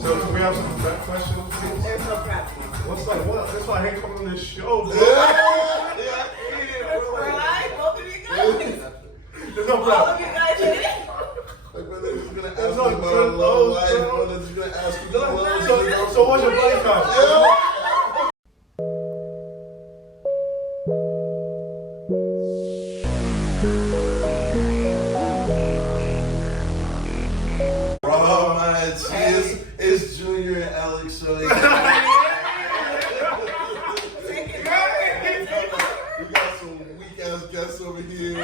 So do we have some prep questions? There's no prep. What's like what? That's why I hate coming on this show, bro. Right? Both of you guys. There's no All prep. of you guys did it. My brother is gonna ask There's me no about good love lows, life. bro. Brother's gonna ask me about love life. So what's your body count? Bro, man, it's Junior and Alex, so we got some weak ass guests over here.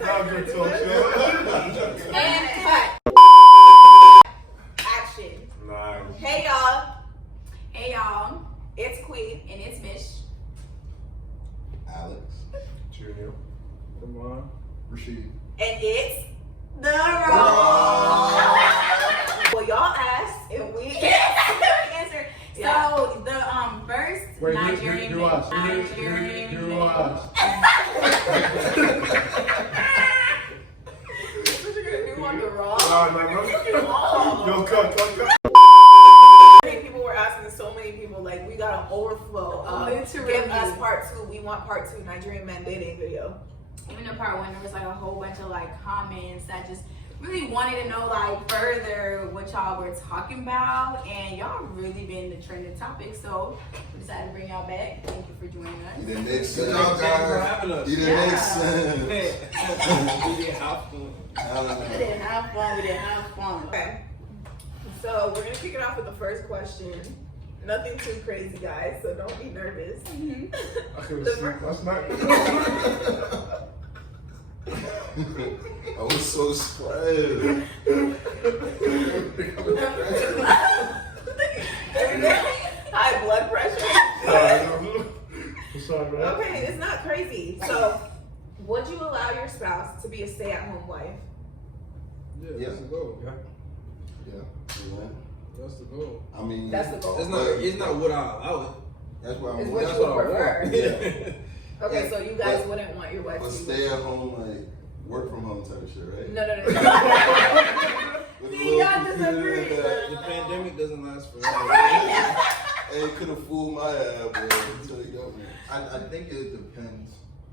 Not good talk show. And cut. Action. Nice. Hey y'all. Hey y'all. It's Kui and it's Mich. Alex, Junior. Come on. Rashid. And it's the roll. Well, y'all asked and we answered. So the first Nigerian you men. ask. Nigerian You men. ask. What you gonna do on the raw? Yo, cut. People were asking so many people, like, we got an overflow. Literally. Give us part 2. We want part 2 Nigerian men dating video. Even in part 1, there was like a whole bunch of like comments that just really wanted to know like further what y'all were talking about, and y'all really been the trending topic, so we decided to bring y'all back. Thank you for joining us. You didn't make sense. Thank you for having us. You didn't make sense. We didn't have to. I don't We know. didn't have fun. We didn't have fun. Okay. So we're gonna kick it off with the first question. Nothing too crazy, guys, so don't be nervous. I couldn't sleep last night. I was so scared. High blood pressure. Sorry, man. Okay, it's not crazy. So, would you allow your spouse to be a stay-at-home wife? Yeah, that's the goal. Yeah. Yeah. That's the goal. I mean, That's the goal. It's not what I allow it. That's what I Is want. what you would prefer. Yeah. Okay, so you guys wouldn't want your wife But to be stay at home, like work from home type of shit, right? No. With the See, little y'all computer disagree. and that. The pandemic doesn't last forever. Hey, it could have fooled my ass, bro. Until you got me. I think it depends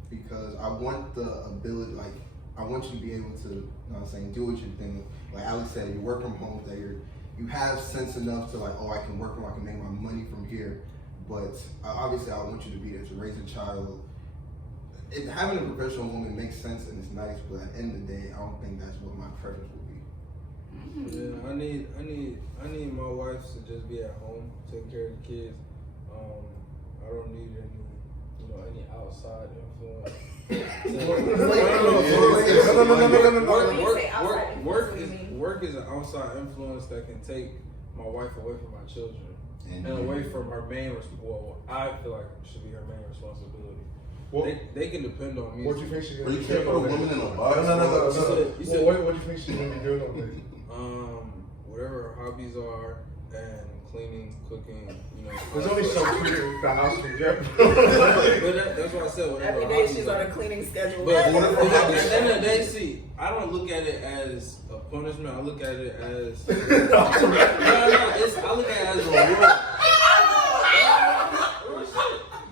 because I want the ability, like, I want you to be able to, you know what I'm saying, do what you're thinking. Like Alex said, you work from home, that you have sense enough to like, oh, I can work from, I can make my money from here. But obviously, I want you to be there to raise a child. Having a professional woman makes sense and it's nice, but at the end of the day, I don't think that's what my preference would be. Yeah, I need my wife to just be at home, taking care of the kids. I don't need any outside influence. Work is an outside influence that can take my wife away from my children and away from her main I feel like it should be her main responsibility. They can depend on me. What do you think she's But gonna you be can't doing? put a woman in a box. No. You said- What do you think she's gonna be doing all day? Whatever her hobbies are, and cleaning, cooking, There's only so few in the house to get. But that's what I said. Whatever Every her day hobbies she's are. on a cleaning schedule. But at the end of the day, see, I don't look at it as a punishment. I look at it as I look at it as a reward.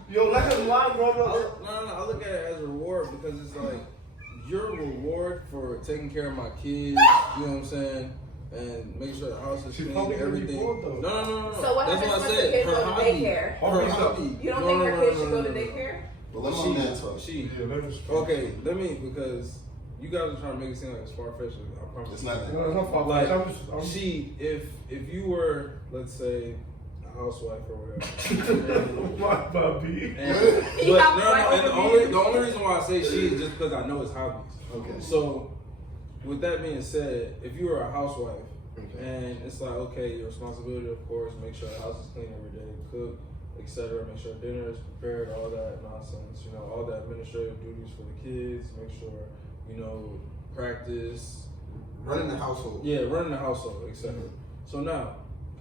Yo, let him lie, bro. No, I look at it as a reward because it's like your reward for taking care of my kids. You know what I'm saying? And making sure the house is She's clean, probably gonna be everything. bored, though. No. So what That's happens what I when the said. kids Her go to hobby. daycare? Her hobby. You don't think her kids should go to daycare? But let my man talk. Yeah, let him speak. Okay, because you guys are trying to make it seem like it's far-fetched. I promise. It's not that. No, it's not far. Like, I'm if you were, let's say, a housewife or whatever. My baby. And the only reason why I say she is just because I know it's hobbies. Okay. So, with that being said, if you were a housewife and it's like, okay, your responsibility, of course, make sure the house is clean every day, cook, etc., make sure dinner is prepared, all that nonsense, all the administrative duties for the kids, make sure, practice. Running the household. Yeah, running the household, etc. So now,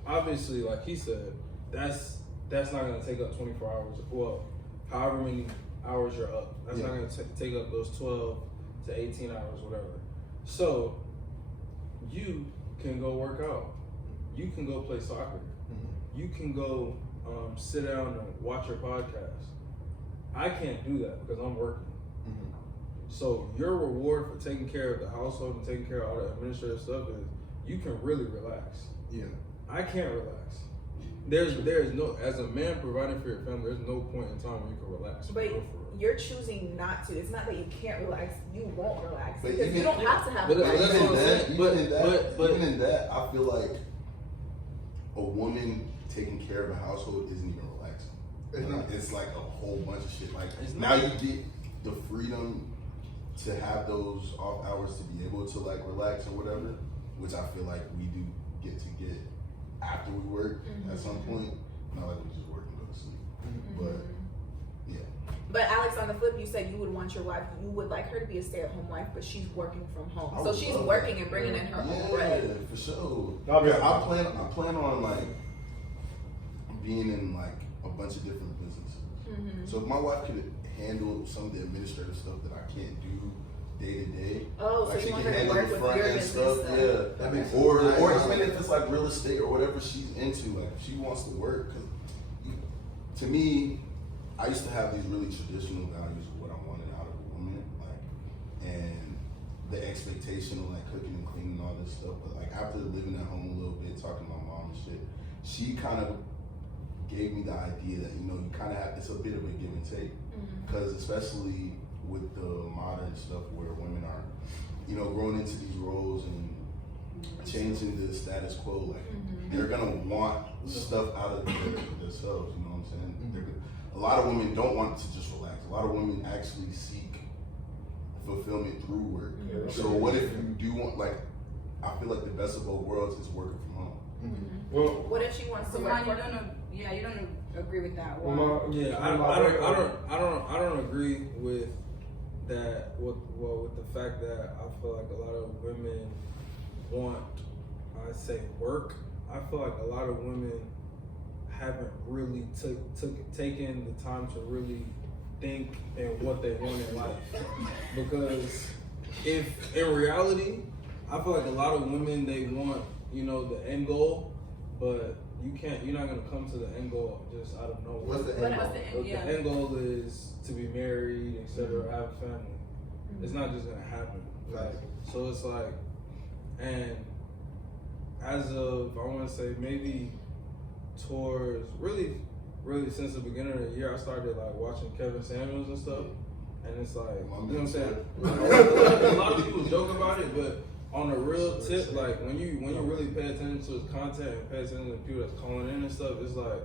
obviously, like he said, that's not going to take up 24 hours. Well, however many hours you're up. That's not going to take up those 12 to 18 hours, whatever. So you can go work out. You can go play soccer. You can go sit down and watch your podcast. I can't do that because I'm working. So your reward for taking care of the household and taking care of all the administrative stuff is you can really relax. Yeah. I can't relax. There's no, as a man providing for your family, there's no point in time where you can relax. But you're choosing not to. It's not that you can't relax. You won't relax But because you don't have to have. but relax. that's what I'm saying. Even in that, I feel like a woman taking care of a household isn't even relaxing. It's not. It's like a whole bunch of shit. Like It's now not. you get the freedom to have those off hours to be able to like relax or whatever, which I feel like we do get after we work at some point. Not like we just work and go to sleep. But yeah. But Alex, on the flip, you said you would want your wife, you would like her to be a stay-at-home wife, but she's working from home. I So would she's love working that. and bringing in her Yeah, own bread. for sure. That'll be Yeah, I awesome. plan on like being in like a bunch of different businesses. So if my wife could handle some of the administrative stuff that I can't do day to day, Oh, so like you she want can her to handle work the with front your end business stuff, stuff. yeah. That makes Or sense. even if it's like real estate or whatever she's into, like if she wants to work. 'Cause to me, I used to have these really traditional values of what I wanted out of a woman, like, and the expectation of like cooking and cleaning and all this stuff. But like after living at home a little bit, talking to my mom and shit, she kind of gave me the idea that you kind of have, it's a bit of a give and take, because especially with the modern stuff where women are, growing into these roles and changing the status quo, like they're gonna want stuff out of themselves. You know what I'm saying? A lot of women don't want to just relax. A lot of women actually seek fulfillment through work. So what if you do want, like, I feel like the best of both worlds is working from home. Well, What if she wants to So work? you don't agree with that. Why? well, Yeah, I don't agree with that. With the fact that I feel like a lot of women want, I say, work. I feel like a lot of women haven't really taken the time to really think and what they want in life. Because if in reality, I feel like a lot of women, they want, the end goal, but you're not gonna come to the end goal just out of nowhere. What's the But end what's goal? the end? The end goal is to be married, etc., have a family. It's not just gonna happen. Like, so it's like, and as of, I want to say maybe towards really since the beginning of the year, I started like watching Kevin Samuels and stuff, and it's like, you know what I'm saying? A lot of people joke about it, but on a real tip, like when you really pay attention to his content and pay attention to people that's calling in and stuff, it's like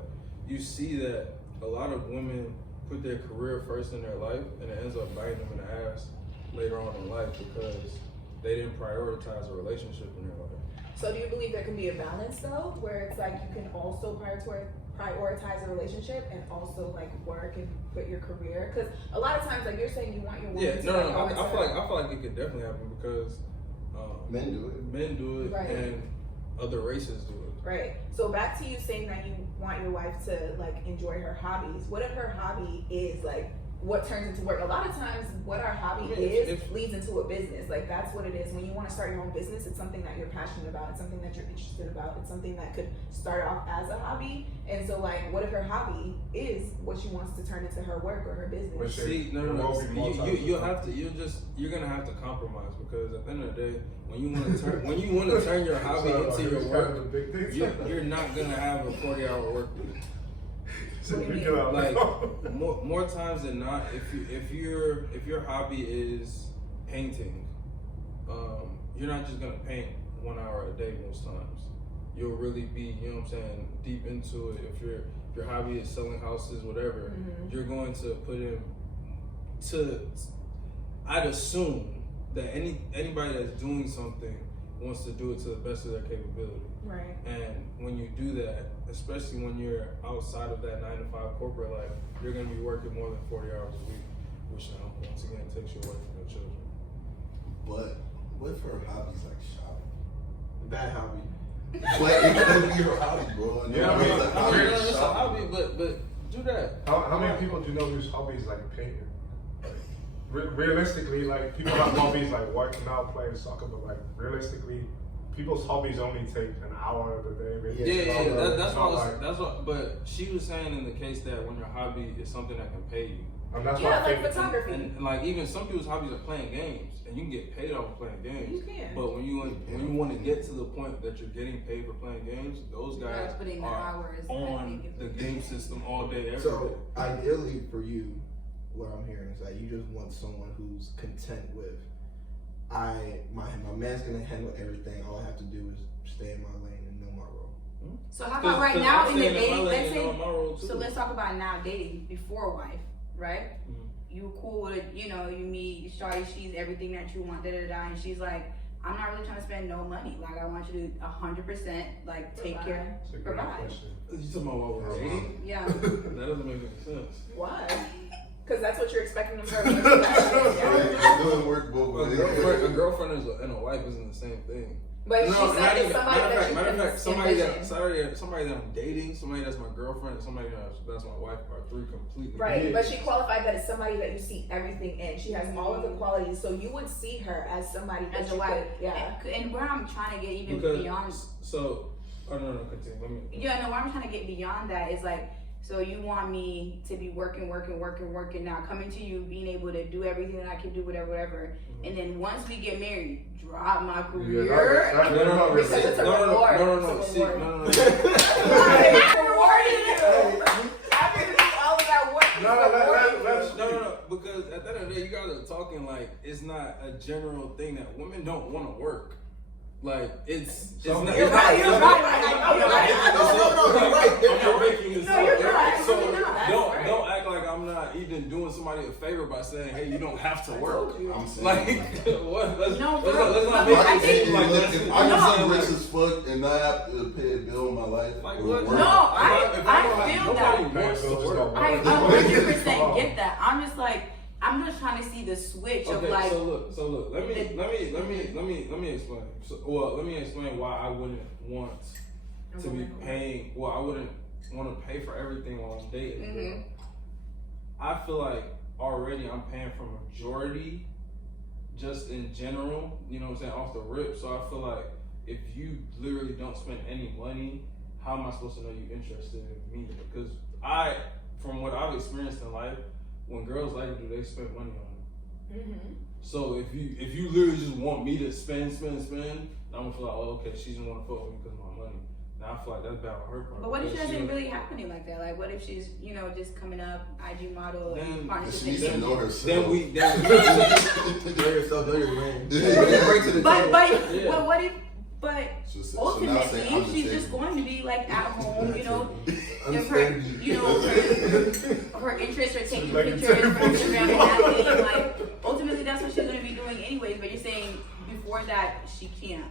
you see that a lot of women put their career first in their life, and it ends up biting them in the ass later on in life because they didn't prioritize a relationship in their life. So do you believe there can be a balance though, where it's like you can also prioritize a relationship and also like work and put your career? Because a lot of times, like you're saying, you want your woman Yeah, to no, like, I always feel like it could definitely happen because Men do it. men do it, Right. and other races do it. Right. So back to you saying that you want your wife to like enjoy her hobbies. What if her hobby is like what turns into work? A lot of times what our hobby leads into a business. Like that's what it is. When you want to start your own business, it's something that you're passionate about. It's something that you're interested about. It's something that could start off as a hobby. And so like what if her hobby is what she wants to turn into her work or her business? Which See, no. You're gonna have to compromise because at the end of the day, when you want to turn your hobby into your work, you're not gonna have a 40-hour work week. Like more times than not, if your hobby is painting, you're not just gonna paint 1 hour a day most times. You'll really be, deep into it. If your hobby is selling houses, whatever, you're going to put in I'd assume that anybody that's doing something wants to do it to the best of their capability. Right. And when you do that, especially when you're outside of that 9-to-5 corporate life, you're going to be working more than 40 hours a week, which once again takes you away from your children. But what if her hobby's like shopping? Bad hobby. But it could be her hobby, bro. Yeah, I mean, It's a hobby, but do that. How many people do you know whose hobbies like painting? Realistically, like people have hobbies like working out, playing soccer, but like realistically, people's hobbies only take an hour of the day. Maybe Yeah, it's longer. that's It's what I not was, like- that's what. But she was saying in the case that when your hobby is something that can pay you, And that's Yeah, why I like think photography. and like even some people's hobbies are playing games, and you can get paid off playing games. You can. But when you want to get to the point that you're getting paid for playing games, those You guys gotta put in the are hours. on the game system all day, every day. So ideally for you, what I'm hearing is that you just want someone who's content with, my man's gonna handle everything. All I have to do is stay in my lane and know my role. So how about right now in the dating? Let's say. So So let's talk about now dating before wife, right? Mhm. You cool with, you meet Shawty, she's everything that you want, and she's like, I'm not really trying to spend no money. Like I want you to 100% like take care. It's a good Provide. question. You talking about while we're dating? Yeah. That doesn't make any sense. Why? Because that's what you're expecting of her. It doesn't work both A ways. girlfriend and a wife isn't the same thing. But she not said even- it's somebody that you matter of can fact, somebody envision. that I'm dating, somebody that's my girlfriend, and somebody that's my wife are three completely Right, different. but she qualified that it's somebody that you see everything in. She has all of the qualities, so you would see her as somebody that As a you wife. could, yeah. And where I'm trying to get even Because beyond. so no, continue. Let me. Yeah, no, where I'm trying to get beyond that is like, so you want me to be working, now coming to you, being able to do everything that I can do, whatever. And then once we get married, drop my career. Because it's a reward. No. It's a See, reward. no. Right, rewarding you. After you do all of that work, it's No, rewarding that's you. No, because at the end of the day, you guys are talking like it's not a general thing that women don't want to work. Like it's not. You're right, you're right. I know you're right. You're right. I'm not making this No, up. you're right. So You're not. don't That's don't act like I'm not even doing somebody a favor by saying, hey, you don't have to work. I'm saying, Like what? Let's No, not bro. make I it think- seem like that's. if I'm I just can saying, be like, rich as fuck and not have to pay a bill in my life, Like it what? would work. No, I Nobody feel that. wants to work. I 100% get that. I'm just like, I'm just trying to see the switch of Okay, like. so look. Let me explain. Let me explain why I wouldn't want to be paying. Well, I wouldn't want to pay for everything while I'm dating. Mhm. I feel like already I'm paying for majority, just in general. You know what I'm saying, off the rip. So I feel like if you literally don't spend any money, how am I supposed to know you're interested in me? Because from what I've experienced in life, when girls like you, they spend money on it. So if you literally just want me to spend, I'm gonna feel like, oh, okay, she doesn't want to fuck with me because of my money. Now I feel like that's bad on her part. But what if she because doesn't really happening like that? Like, what if she's, just coming up, IG model, Then- and And partnership she needs to thing? know herself. then Know yourself, know your lane. Yeah. What you bring to the But table. Yeah. what if? But So now say, ultimately, I'm the she's just table. going to be like at home, if her, Understand. her interests are taking like a pictures for table. Instagram and that thing. Like, ultimately, that's what she's going to be doing anyways. But you're saying before that she can't.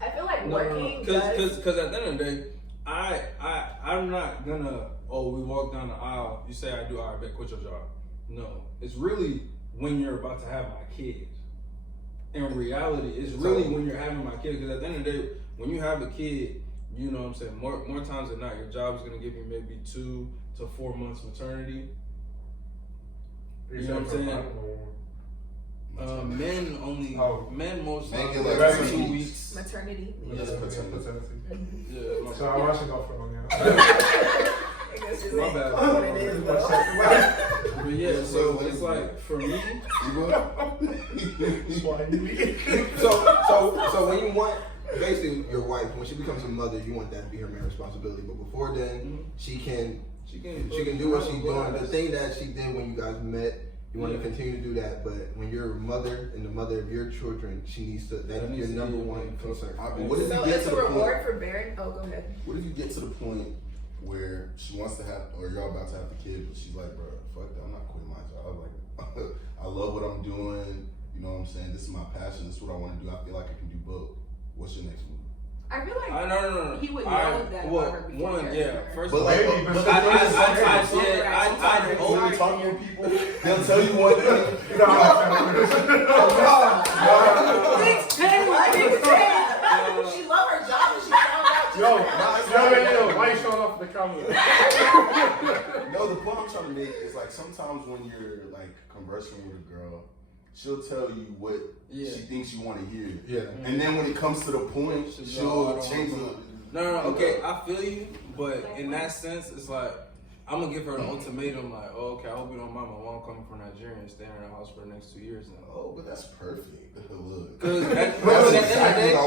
I feel like No, working does. because at the end of the day, I'm not gonna. Oh, we walk down the aisle. You say I do. All right, bet quit your job. No, it's really when you're about to have my kids. In reality, it's really when you're having my kid. Because at the end of the day, when you have a kid, you know what I'm saying. More times than not, your job is gonna give you maybe 2 to 4 months maternity. You know what I'm saying? Men only. Oh. Men most Men times get like like 2 2 weeks. Maternity. Yeah. Yeah, my So I'm actually not from I guess just My like bad. what it is, though. But yeah, so it's like for me, So when you want basically your wife, when she becomes a mother, you want that to be her main responsibility. But before then, she can she can do what she's doing. The thing that she did when you guys met, you want to continue to do that. But when you're a mother and the mother of your children, she needs to. That's That your needs to number be one concern. What if So you get it's to a the reward point? for bearing. Oh, go ahead. What if you get to the point where she wants to have, or y'all about to have the kid, but she's like, bro, fuck that, I'm not quitting my job. Like, I love what I'm doing. You know what I'm saying? This is my passion. This is what I want to do. I feel like I can do both. What's your next move? I feel like No. he would love that. Well, about her being one, there. yeah. First But of all, like, Maybe, but but I- Over talking to people, they'll tell you one thing. You know how She love her job and she found out. Yo, why you showing off the camera? No, the point I'm trying to make is like sometimes when you're like conversing with a girl she'll tell you what she thinks you want to hear. Yeah. And then when it comes to the point, she'll change it. No, okay, I feel you, but in that sense, it's like, I'm gonna give her an ultimatum, like, oh, okay, I hope you don't mind my mom coming from Nigeria and staying in our house for the next 2 years now. Oh, but that's perfect. Look. Because at the end of the exactly day, what I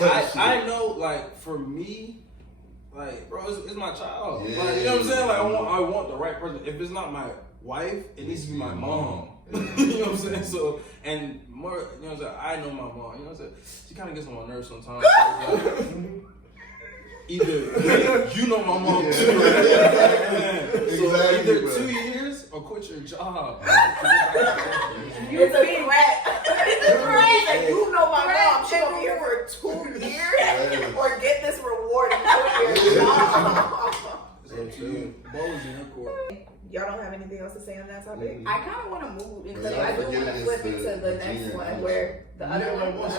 want. I know, like, for me, like, bro, it's my child. Yeah. Like, you know what I'm saying? Like, I want the right person. If it's not my wife, it needs to be my mom. You know what I'm saying? So, and more, you know what I'm saying? I know my mom. You know what I'm saying? She kind of gets on my nerves sometimes. So either you know my mom too. So either 2 years or quit your job. It's a big rat. It's a threat. Like, you know my mom. She's gonna be here for 2 years or get this reward and quit your job. So balls in her court. Y'all don't have anything else to say on that topic? I kind of want to move into So I do want to flip into the next one where the other one, the other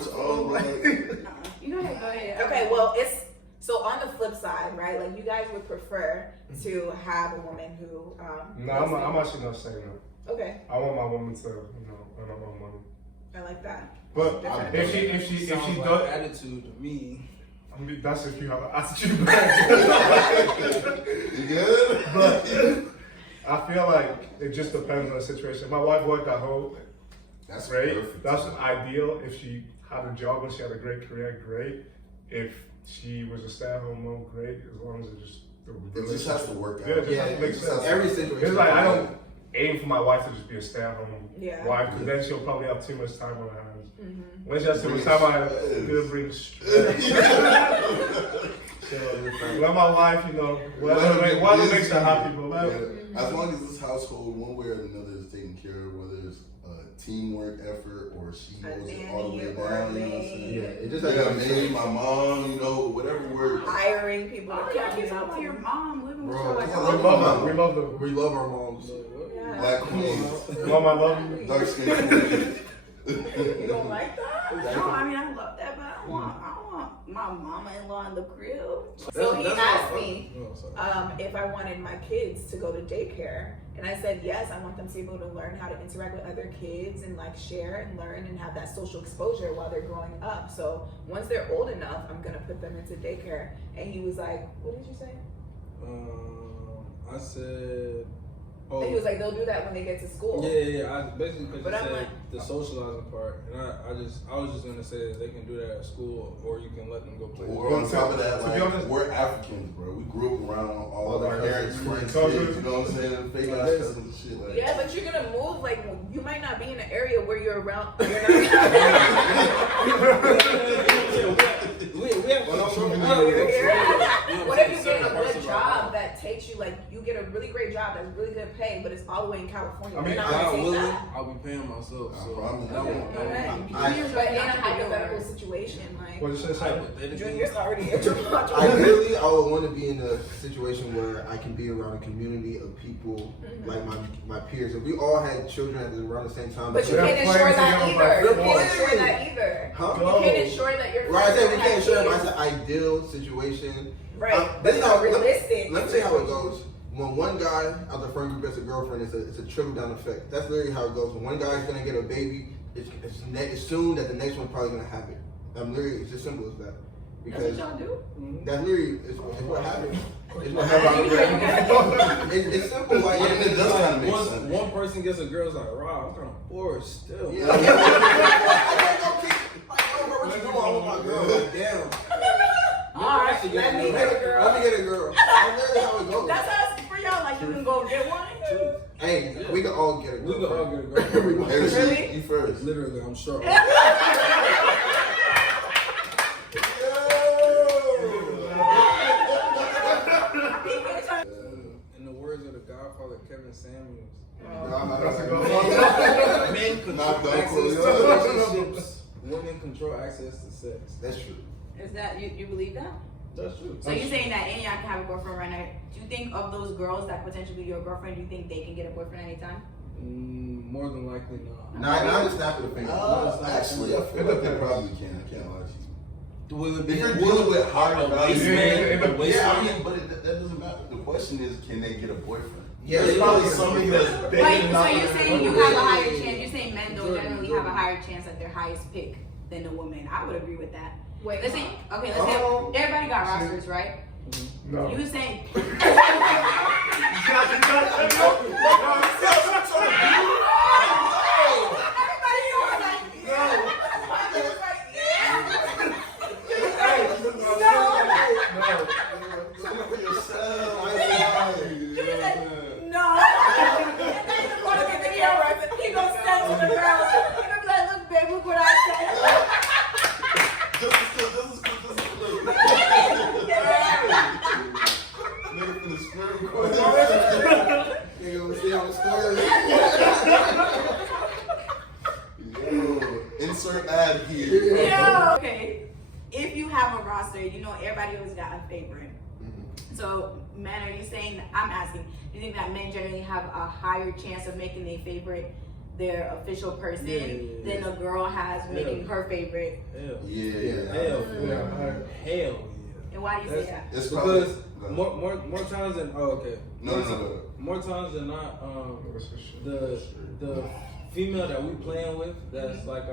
side. You go ahead. Okay, well, it's so on the flip side, right? Like, you guys would prefer to have a woman who. No, I'm actually not saying that. Okay, I want my woman to, earn her own money. I like that. But Different. if she Sounds like does, attitude to me. I mean, that's if you have an attitude. You good? But I feel like it just depends on the situation. My wife worked at home. That's Great. perfect. That's ideal. If she had a job and she had a great career, great. If she was a stay-at-home mom, great. As long as it just It just has to work out. Yeah, it just has to make sense. Every situation. It's like I don't aim for my wife to just be a stay-at-home Yeah. wife, because then she'll probably have too much time on her hands. Mm-hmm. When she has too much time on her hands, it'll bring stress. Let my wife, whatever makes her happy, but As long as this household, one way or another, is taken care of, whether it's a teamwork effort or she knows it all the way down, you know what I'm saying? Yeah, it just Yeah, has to make maybe my mom, whatever word. Hiring people to Oh, yeah, keep talking about your mom living with Bro, her like I a love mom. we love them. We love our moms. Yeah. Black queens, Mom, I love you. dark skin queens. You don't like that? No, I mean, I love that, but I don't want my mama-in-law in the crib. So he asked me Oh, sorry. if I wanted my kids to go to daycare, and I said yes. I want them to be able to learn how to interact with other kids and like share and learn and have that social exposure while they're growing up. So once they're old enough, I'm gonna put them into daycare. And he was like, "What did you say?" I said. And he was like, "They'll do that when they get to school." Yeah. I basically because But you I'm said like- the socializing part, and I was just gonna say that they can do that at school, or you can let them go play. Or on top of that, To be honest- we're Africans, bro. We grew up around all of our parents, friends, Cousins. kids, you know what I'm saying? Fake ass cousins and shit like Yeah, but you're gonna move. Like, you might not be in an area where you're around. You're not. What if you get a good job that takes you, like, you get a really great job that's really good pay, but it's all the way in California? I mean, You're not God gonna take willing, that. I'll be paying myself. So promise. that won't. But in a hypothetical situation, like, What did you say? Junior's already in your Ideally, I would want to be in a situation where I can be around a community of people like my peers. If we all had children at around the same time, But you Yeah, can't ensure that playing either. You together, can't ensure that either. Huh? You can't ensure that your Right, I said we friends can't have share, but I kids. said ideal situation. Right, but This it's is not how realistic. Let me tell you how it goes. When one guy out the friend group gets a girlfriend, it's a trickle down effect. That's literally how it goes. When one guy's gonna get a baby, it's assumed that the next one's probably gonna have it. It's as simple as that. That's Because what y'all do? that's literally it's what happens. It's what happens. It's simple. Like that. It does kind of make Once sense. one person gets a girl, it's like, "Wow, I'm kind of bored still." Yeah. I can't go keep. Like, oh, bro, what you doing? I want my girl. Like, damn. Alright, let me get a girl. Let me get a girl. That's literally how it goes. That's us for y'all. Like, you can go get one. Hey, we can all get a girl. We can all get a girl. Everybody. Hey, Really? you first. Literally, I'm sure. In the words of the Godfather, Kevin Samuels, That's a good one. men control Not access done, to cool. relationships. Women control access to sex. That's true. Is that, you believe that? That's true. So you're saying that any of y'all can have a girlfriend right now. Do you think of those girls that potentially your girlfriend, do you think they can get a boyfriend anytime? More than likely not. Not a snap of the finger. Actually, I feel like they probably can. I can't lie to you. Will it If you're dealing with higher value, Yeah, yeah, I mean, but that doesn't matter. The question is, can they get a boyfriend? Yeah, There's probably something that's big Wait, enough so you're to- saying you have a higher chance? You're saying men don't generally have a higher chance at their highest pick than the woman? I would agree with that. Wait, Let's say, okay, let's say everybody got rosters, right? No. You were saying. Insert ad here. Yeah. Okay. If you have a roster, you know everybody always got a favorite. So, men, are you saying? I'm asking. Do you think that men generally have a higher chance of making their favorite their official person than a girl has making her favorite? Hell Yeah. yeah. And why do you say that? It's Because probably, more times than more times than not, the female that we playing with, that's like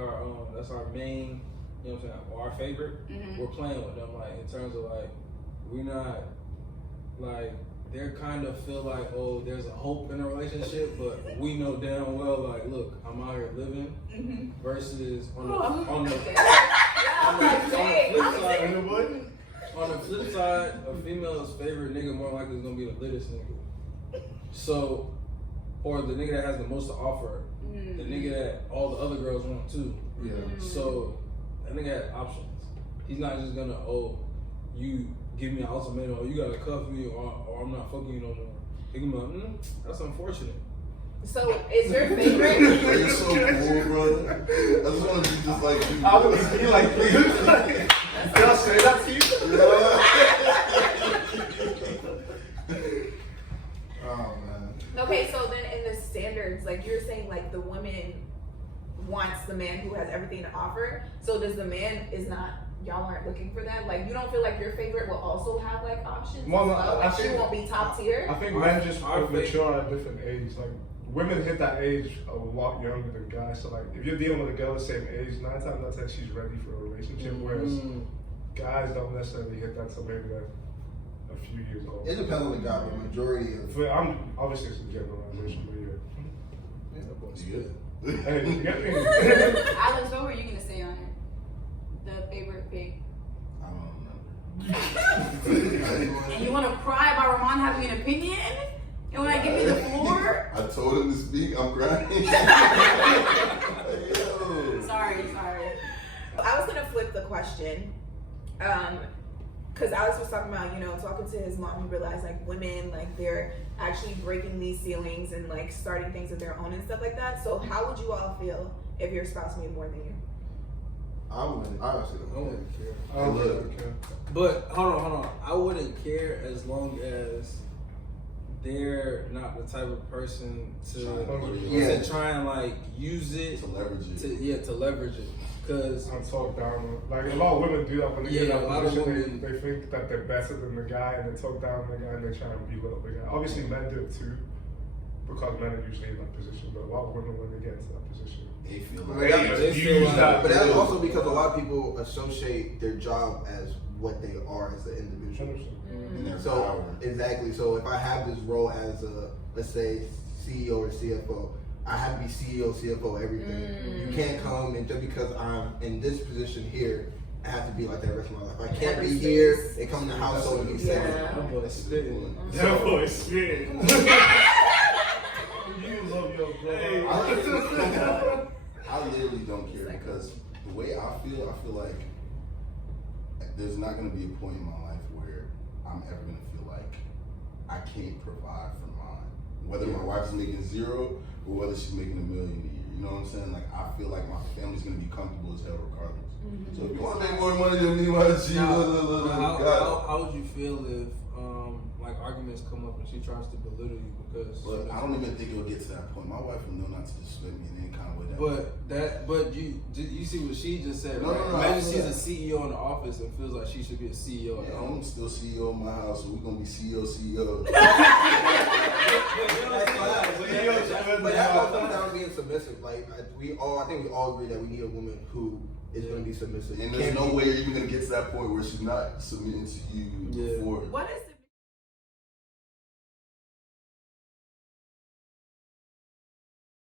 that's our main, you know what I'm saying, or our favorite. We're playing with them, like in terms of like we're not like they kind of feel like, oh, there's a hope in a relationship, but we know damn well like, look, I'm out here living versus on the flip side, a female's favorite nigga more likely is gonna be the littest nigga. So, or the nigga that has the most to offer, the nigga that all the other girls want too. Yeah. So that nigga has options. He's not just gonna, oh, you give me an ultimatum, or you gotta cuff me, or I'm not fucking you no more. He can be like, that's unfortunate. So, is your favorite? You're so cool, bro. I just want to be just like you. I would be like, did I say that to you? Oh man. Okay, so then in the standards, like you're saying, like the woman wants the man who has everything to offer. So does the man is not? Y'all aren't looking for that. Like you don't feel like your favorite will also have like options. Well, no, as well? I Like she think- won't be top tier. I think men just mature at a different age. Like women hit that age a lot younger than guys. So like if you're dealing with a girl the same age, 9 times out of 10 she's ready for a relationship. Whereas guys don't necessarily hit that till maybe they're a few years old. It depends on the guy, but majority of. But I'm obviously it's a generalization, but That boy's good. Hey, you get me? Alex, what were you gonna say on it? The favorite pick. I don't remember. And you want to cry about Ramon having an opinion? And when I give you the floor? I told him to speak. I'm crying. Yo. Sorry. I was gonna flip the question, because Alex was talking about, talking to his mom, he realized like women, like they're actually breaking these ceilings and like starting things of their own and stuff like that. So how would you all feel if your spouse made more than you? I honestly I don't wouldn't care. I don't really care. But hold on. I wouldn't care as long as they're not the type of person to try and like use it To leverage it. to leverage it. Cause I'm talk down. Like a lot of women do that when they get in a that lot of position. women- They think that they're better than the guy, and they talk down the guy, and they try and belittle the guy. Obviously, men do it too, because men are usually in that position. But a lot of women, when they get into that position, They feel But like they feel use like- that. But that's also because a lot of people associate their job as what they are as an individual. 100%. in their So power. exactly. So if I have this role as a, let's say, CEO or CFO, I have to be CEO, CFO, everything. You can't come and just because I'm in this position here, I have to be like that the rest of my life. I can't be here. They come in the household and be saying, that boy's spitting. That boy spitting. You love your bro. I literally don't care because the way I feel like there's not going to be a point in my life where I'm ever going to feel like I can't provide for mine. Whether my wife's making 0 or whether she's making $1 million a year. You know what I'm saying? Like, I feel like my family's going to be comfortable as hell regardless. So if you want to make more money than me, why don't you? How would you feel if like arguments come up and she tries to belittle you because? Look, I don't even think it'll get to that point. My wife will know not to disrespect me in any kind of way. But you see what she just said, No, right? no, I Imagine feel she's a CEO in the office and feels like she should be a CEO. Yeah, I'm still CEO of my house, so we're gonna be CEO. But that all comes down to being submissive. Like I think we all agree that we need a woman who is going to be submissive. And there's no way you're even going to get to that point where she's not submitting to you before. What is